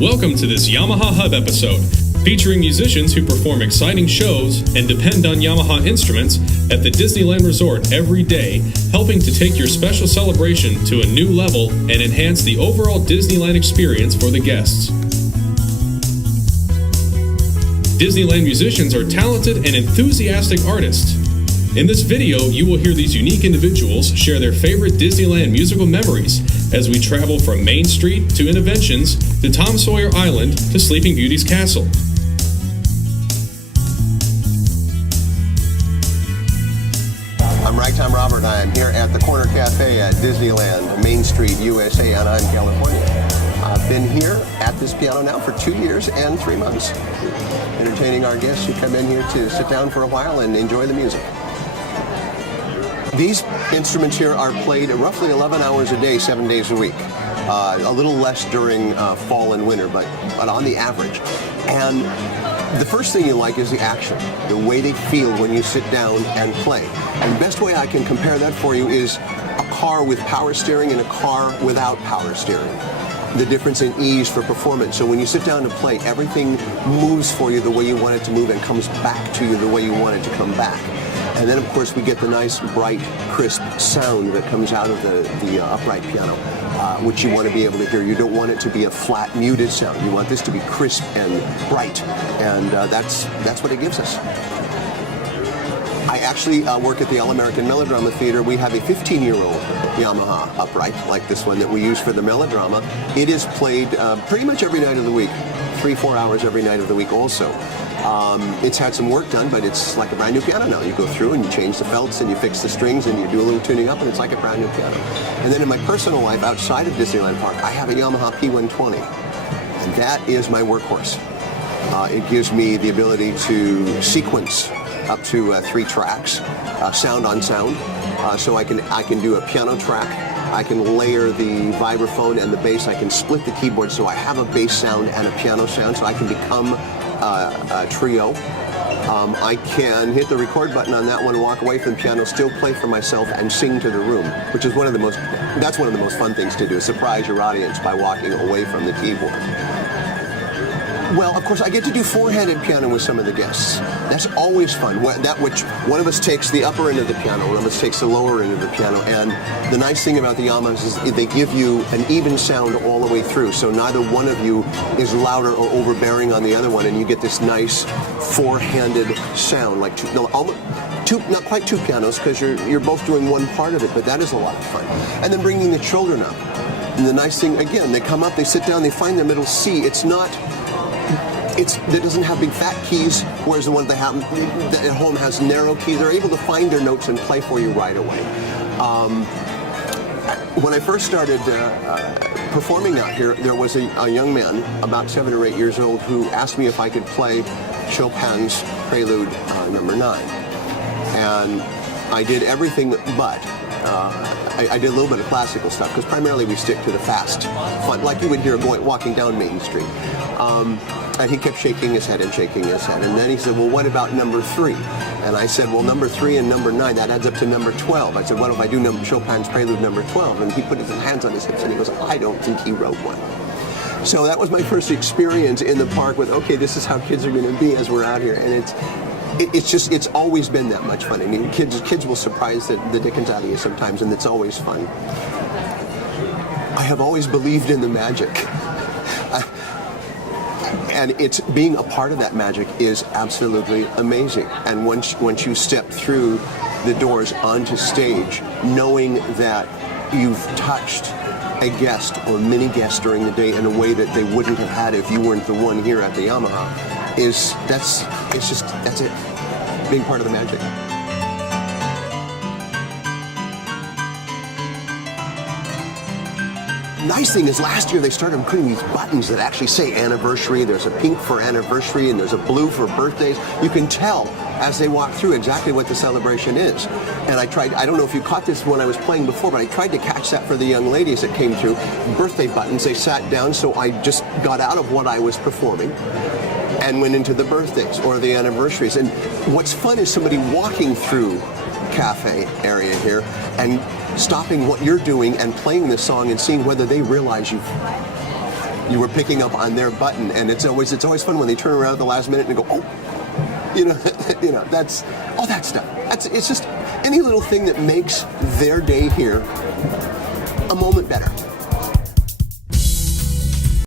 Welcome to this Yamaha Hub episode, featuring musicians who perform exciting shows and depend on Yamaha instruments at the Disneyland Resort every day, helping to take your special celebration to a new level and enhance the overall Disneyland experience for the guests. Disneyland musicians are talented and enthusiastic artists. In this video, you will hear these unique individuals share their favorite Disneyland musical memories as we travel from Main Street to Innoventions to Tom Sawyer Island to Sleeping Beauty's Castle. I'm Ragtime Robert. I'm here at the Corner Cafe at Disneyland, Main Street, USA, Anaheim, California. I've been here at this piano now for 2 years and 3 months, entertaining our guests who come in here to sit down for a while and enjoy the music. These instruments here are played roughly 11 hours a day, 7 days a week. A little less during fall and winter, but on the average. And the first thing you like is the action, the way they feel when you sit down and play. And the best way I can compare that for you is a car with power steering and a car without power steering. The difference in ease for performance. So when you sit down to play, everything moves for you the way you want it to move and comes back to you the way you want it to come back. And then, of course, we get the nice, bright, crisp sound that comes out of the upright piano, which you want to be able to hear. You don't want it to be a flat, muted sound. You want this to be crisp and bright, and that's what it gives us. I actually work at the All-American Melodrama Theater. We have a 15-year-old Yamaha upright, like this one that we use for the melodrama. It is played pretty much every night of the week, 3-4 hours every night of the week also. It's had some work done, but it's like a brand new piano now. You go through and you change the felts and you fix the strings and you do a little tuning up and it's like a brand new piano. And then in my personal life outside of Disneyland Park, I have a Yamaha P120, and that is my workhorse. It gives me the ability to sequence up to 3 tracks, sound on sound. So I can do a piano track. I can layer the vibraphone and the bass. I can split the keyboard so I have a bass sound and a piano sound, so I can become a trio. I can hit the record button on that one, walk away from the piano, still play for myself, and sing to the room, which is one of the most fun things to do, surprise your audience by walking away from the keyboard. Well, of course, I get to do 4-handed piano with some of the guests. That's always fun. One of us takes the upper end of the piano, one of us takes the lower end of the piano, and the nice thing about the Yamahas is they give you an even sound all the way through, so neither one of you is louder or overbearing on the other one, and you get this nice 4-handed sound, like not quite 2 pianos, because you're both doing one part of it, but that is a lot of fun. And then bringing the children up. And the nice thing, again, they come up, they sit down, they find their middle C. It doesn't have big fat keys, whereas the one that at home has narrow keys. They're able to find their notes and play for you right away. When I first started performing out here, there was a young man, about 7 or 8 years old, who asked me if I could play Chopin's Prelude number 9. And I did everything but. I did a little bit of classical stuff, because primarily we stick to the fast, fun, like you would hear walking down Main Street. And he kept shaking his head and shaking his head. And then he said, well, what about number 3? And I said, well, number 3 and number 9, that adds up to number 12. I said, what if I do Chopin's Prelude number 12? And he put his hands on his hips and he goes, I don't think he wrote one. So that was my first experience in the park with, okay, this is how kids are going to be as we're out here. And it's always been that much fun. I mean, kids will surprise the dickens out of you sometimes, and it's always fun. I have always believed in the magic. And being a part of that magic is absolutely amazing. And once you step through the doors onto stage, knowing that you've touched a guest or many guests during the day in a way that they wouldn't have had if you weren't the one here at the Yamaha, that's it. Being part of the magic. Nice thing is, last year they started putting these buttons that actually say anniversary. There's a pink for anniversary and there's a blue for birthdays. You can tell as they walk through exactly what the celebration is. And I don't know if you caught this when I was playing before, but I tried to catch that for the young ladies that came through. Birthday buttons, they sat down, so I just got out of what I was performing and went into the birthdays or the anniversaries. And what's fun is somebody walking through cafe area here and stopping what you're doing and playing this song and seeing whether they realize you were picking up on their button, and it's always fun when they turn around at the last minute and go, oh, that's all that stuff. It's just any little thing that makes their day here a moment better.